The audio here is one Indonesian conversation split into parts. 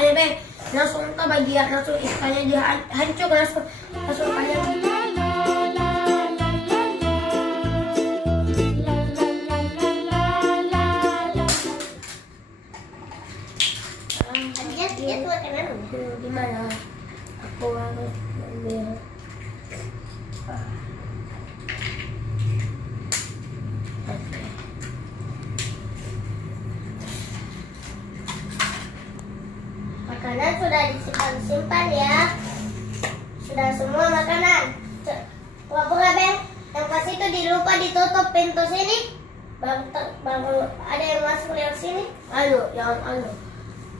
Ayo Bang, langsung ke bagian langsung ikannya dia hancur langsung kalian. Dia tuh makanan gimana? Aku harus ambil. Makanan sudah disimpan ya. Sudah semua makanan. Pura-pura Bang, yang pas itu dilupa ditutup pintu sini. Baru ada yang masuk lewat sini. Ayo, jangan ayo.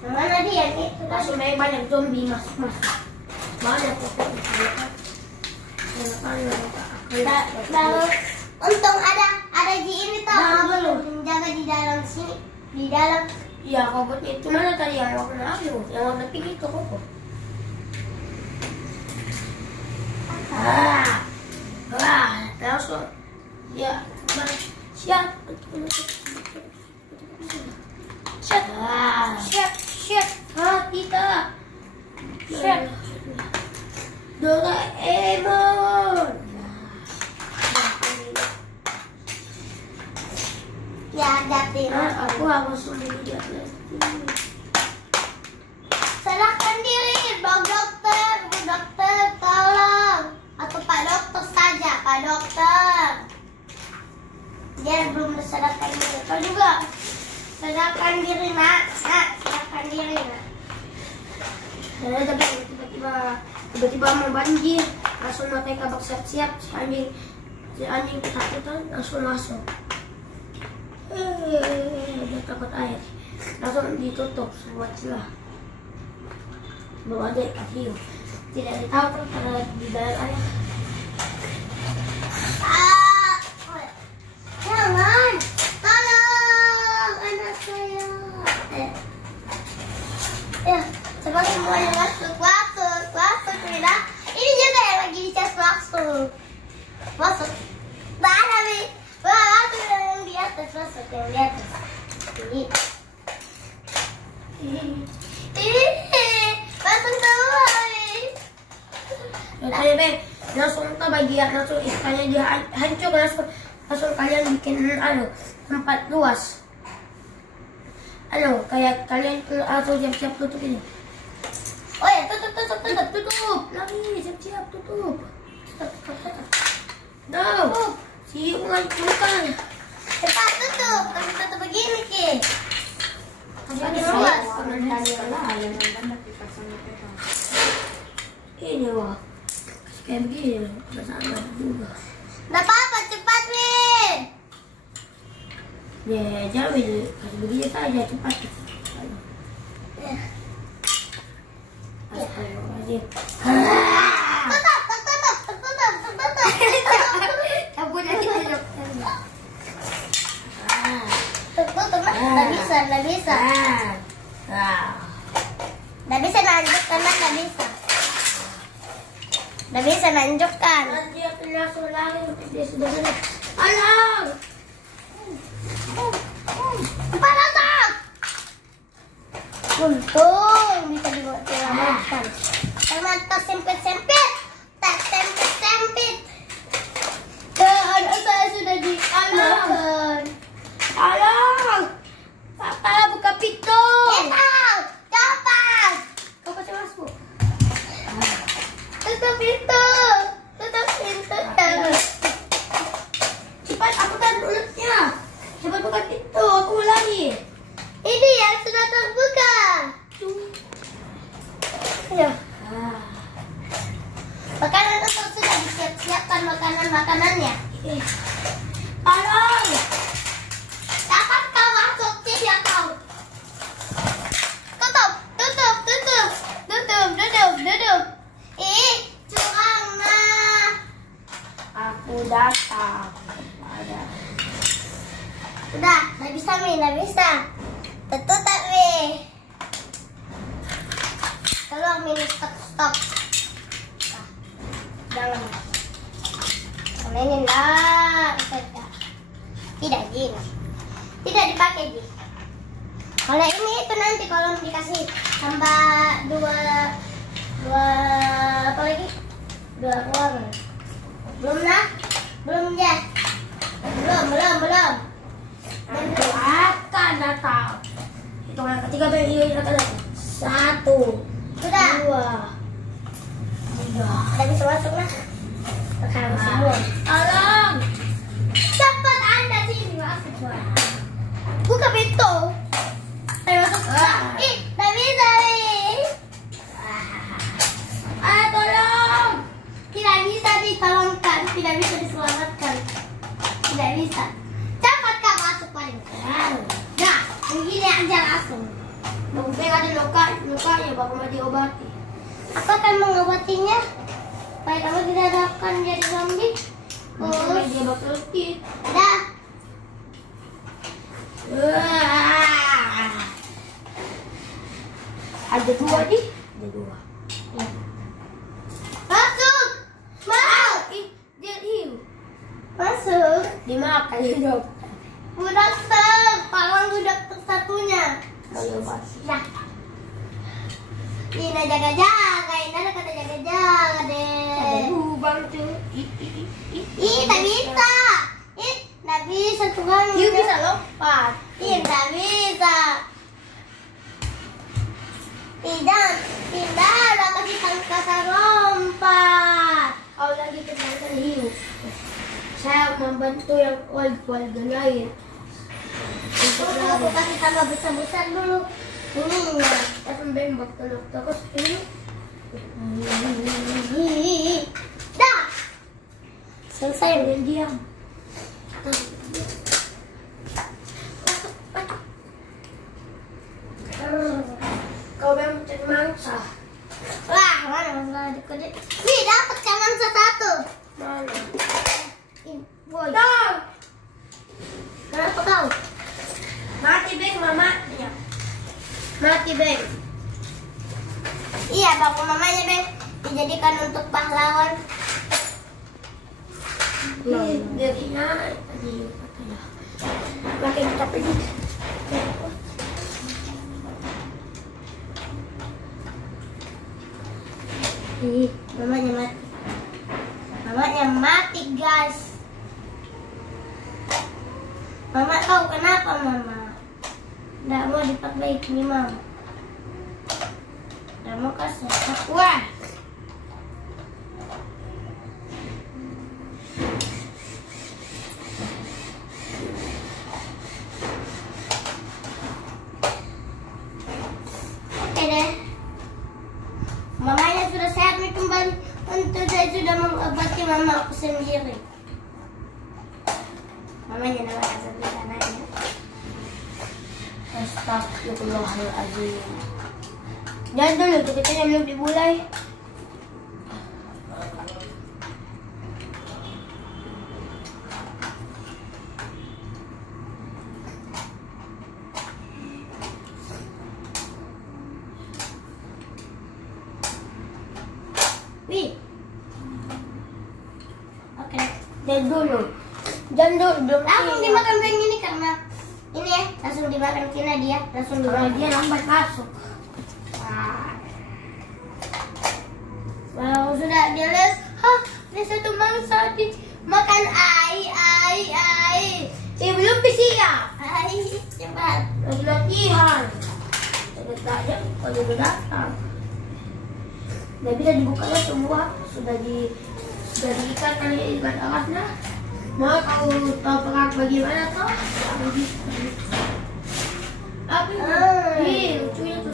Yang mana dia nih? Langsung banyak zombie masuk. Banyak pokoknya. Baru untung ada di ini toh. Belum menjaga di dalam sini. Di dalam. Iya, kobot itu mana tadi yang warna abu, yang warna pink itu kobot. Langsung. Ya, siap. Siap. Kita. Siap. Doraemon. Ya, jadi aku harus sembunyi di atas ini. Serahkan diri, Bang Dokter. Bu Dokter, tolong. Atau Pak Dokter saja, Pak Dokter. Dia belum serahkan diri. Kau juga serahkan diri, Nak. Serahkan diri, Nak. Tapi tiba-tiba mau banjir, langsung mereka siap-siap. Si anjing ketakutan langsung masuk. Dia takut air, langsung ditutup semua celah. Bawa adik Avio tidak ditahu karena di dalam air. Jangan, tolong anak saya. Ya, coba semuanya masuk. Tidak. Ini juga yang lagi dicas masuk. Mana nih? Masuk yang di atas, masuk yang di atas. Masuk semua. Ayo Bang, langsung ke bagian langsung ikannya dia hancur langsung kalian bikin tempat luas. Kayak kalian langsung siap-siap tutup ini. Oh ya, tutup. Lagi siap-siap tutup. No. Si Ungan bukan. Cepat tutup. Kamu tutup begini Ki. Makin luas. Ini wah. Kayak begini bersama juga. Nggak apa-apa, cepat nih. Ya, jauh ini. Kasih begini saja cepat. Astagfirullahaladzim. Tutup. Cabut lagi tutup. Tutup. Nggak bisa. Nggak bisa lanjutkan, nggak bisa. Nggak bisa lanjutkan. Dia langsung lari dia sudah selesai. Alang. Tutup. Untung bisa diselamatkan. Jangan tersempit-sempit. Anak saya sudah diselamatkan. Alang. Papa buka pintu. Cepat. Kau kasih masuk. Tutup pintu. Cepat aku kan mulutnya. Cepat buka pintu. Aku mau lari. Ini yang sudah terbuka. Ayo. Makanan itu sudah disiapkan makanannya. Alang. Dapat kau masuk tidak kau? Tutup. Curang nah. Aku datang. Ada. Udah, nggak bisa Mi, nggak bisa. Tutup Mi. Keluar Mi, stop. Jangan. Mainin lah. Tidak, Jin. Tidak dipakai, Jin. Kalau ini itu nanti kalau dikasih tambah dua apa lagi? Dua uang. Belum lah? Belum ya? Belum. Akan datang. Hitung yang ketiga Bang. Iya akan datang. 1, Sudah. 2, 3. Udah bisa masuk lah. Sekarang semua. Tolong. Cepat Anda sini masuk. Buka pintu. Ayo masuk. Ih, tak bisa nih. Tolong. Tidak bisa ditolongkan, tidak bisa diselamatkan. Tidak bisa. Cepat kau masuk paling sekarang. Nah, begini aja langsung. Mungkin ada lukanya baru mau diobati. Aku akan mengobatinya supaya kamu tidak akan jadi zombie. Mungkin dia bakal sakit. Dah. Ada 2 nih. Ada 2. Masuk. Dia hiu. Masuk. Dimakan hidup. Bu dokter, tolong bu dokter satunya. Mau diobati. Ya. Ina jaga-jaga, Ina ada kata jaga-jaga Ada deh. lubang tuh. Ih, tak bisa. Ih, tak bisa tuh bang. Hiu bisa lompat. Ih, tak bisa. Tidak, ada kasih tangkasan lompat. Kalau lagi kenalkan hiu, saya membantu yang warga lain. Tunggu, aku kasih tambah besar-besar dulu. Ini ya. Tapi bembak terus ini. Dah. Selesai. Dan diam. Kau memang mencari mangsa. Wah, mana masalah dikode. Wih, dapat kaman satu. Mana? Boy. Kau Kenapa kau? mati Beng, mama. Mati Beng. Iya, bapak mamanya Bang dijadikan untuk pahlawan. Biarnya tadi katanya. Makin kita pergi. Ih, mamanya mati. Mamanya mati, guys. Mama tahu kenapa, Mama? Nggak mau diperbaiki nih, Mama. Nggak mau kasih. Wah. Oke deh. Mamanya sudah sehat nih kembali. Untuk saya sudah mengobati mama aku sendiri. Mamanya namanya satu anaknya. Astagfirullahaladzim. Jangan dulu, kita belum dimulai. Wih. Oke. Jangan dulu. Jangan dulu, belum Langsung dimakan Bang ini karena ini ya, langsung dimakan Kina dia, langsung Kalau dimakan. dia lambat masuk. Wow, sudah dia les. Hah, dia satu mangsa dimakan ai. Belum siap. Ai, cepat. Lagi latihan. Sudah saja kalau udah datang. Nggak bisa dibukanya semua. Sudah diikat kali ikat alasnya. Mau tahu perak bagaimana toh? Tapi lucunya tuh.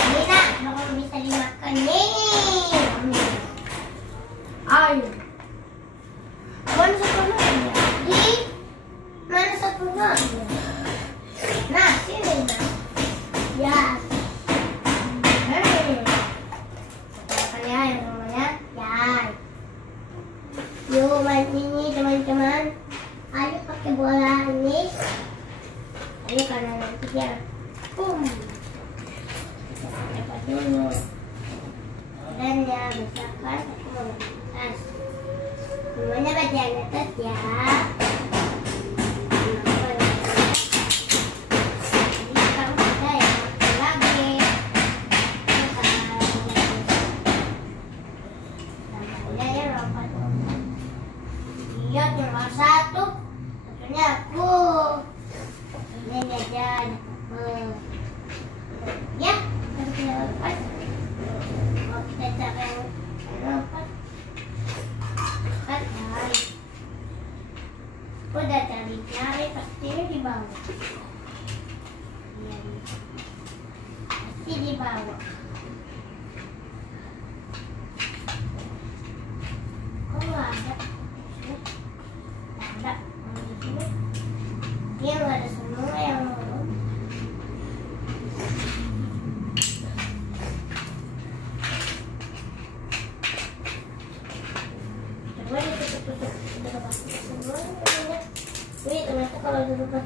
Ini nak, belum bisa dimakan nih. Ayo. Mana satunya? Di mana satunya? Nah, sini nak. Ya. Makan ya yang namanya ya. Yuk main ini teman-teman. Ayo pakai bola ini. Ayo karena nanti dia. Cepat dulu. Dan ya misalkan aku mau main tas. netes ya. Iya, cuma satu. Satunya aku. Ini jajan. Ya, kita lepas. Mau kita cari lepas. Kan cari. Udah cari pastinya di bawah. Iya, pasti di bawah. Kok nggak ada? Ada. Dia nggak ada semua yang mau. Coba ditutup-tutup. Udah lepas semua. Wih, ternyata kalau ditutup